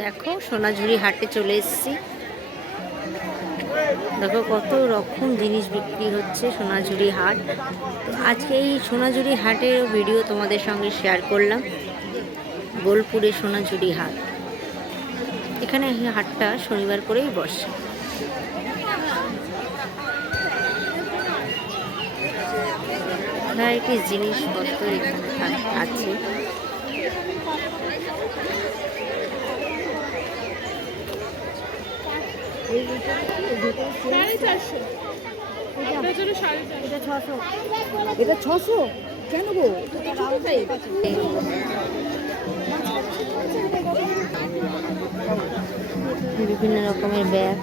দেখো, সোনাঝুরি হাটে চলে এসেছি। দেখো কত রকম জিনিস বিক্রি হচ্ছে সোনাঝুরি হাট। তো আজকে এই সোনাঝুরি হাটের ভিডিও তোমাদের সঙ্গে শেয়ার করলাম। বোলপুরে সোনাঝুরি হাট। এখানে এই হাটটা শনিবার করেই বসে। ভ্যারাইটিস জিনিসপত্র আছে। এটা ছশো। কেন গো? বিভিন্ন রকমের ব্যাগ।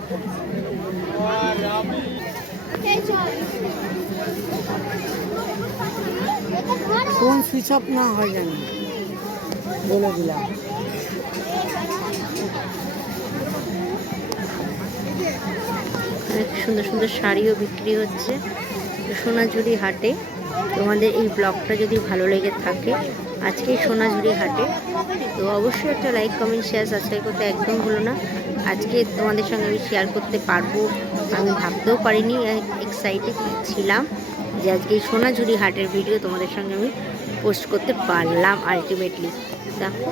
ফোন সুইচ অফ না হয় জানি। বলে দিলাম। সুন্দর সুন্দর শাড়িও বিক্রি হচ্ছে সোনাঝুরি হাটে। তোমাদের এই ব্লগটা যদি ভালো লেগে থাকে, আজকে সোনাঝুরি হাটে, তো অবশ্যই একটা লাইক কমেন্ট শেয়ার সাবস্ক্রাইব করতে একদম ভুলো না। আজকে তোমাদের সঙ্গে আমি শেয়ার করতে পারব, আমি ভাবতেও পারিনি এক্সাইটেড ছিলাম যে আজকে এই সোনাঝুরি হাটের ভিডিও তোমাদের সঙ্গে আমি পোস্ট করতে পারলাম আলটিমেটলি দেখো,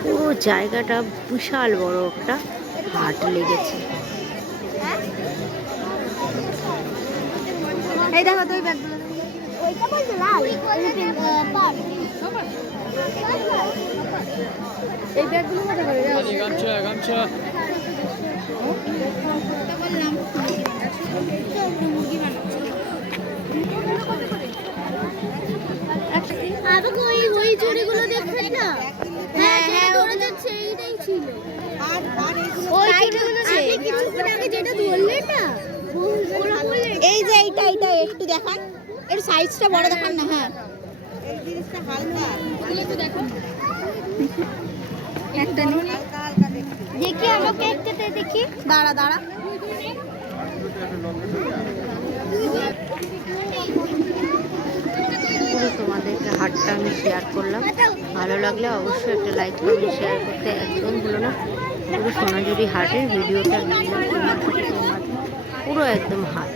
পুরো জায়গাটা বিশাল বড় একটা হাট লেগেছে। এই দেখো তুই ব্যাগগুলো ওইটা বলতে লাল। পার। এই ব্যাগগুলো মতো করে গামছা গামছা। আমাকে ওই ওই চুড়িগুলো দেখবেন না হ্যাঁ হ্যাঁ ধরে যাচ্ছে এইটাই ছিল ওই চুড়িগুলো আপনি কিছুক্ষণ আগে যেটা ধরলেন না এই যে এইটা এইটা একটু দেখান। এর সাইজটা বড় দেখান না হ্যাঁ। একটা নিন। দেখি আমাকে একটাতে দেখি। দাঁড়া দাঁড়া। তোমাদেরকে হাটটা আমি শেয়ার করলাম। ভালো লাগলে অবশ্যই একটা লাইক কমেন্ট শেয়ার করতে একদম ভুলো না। পুরো সোনাঝুরি হাটের ভিডিওটা পুরো একদম হাট।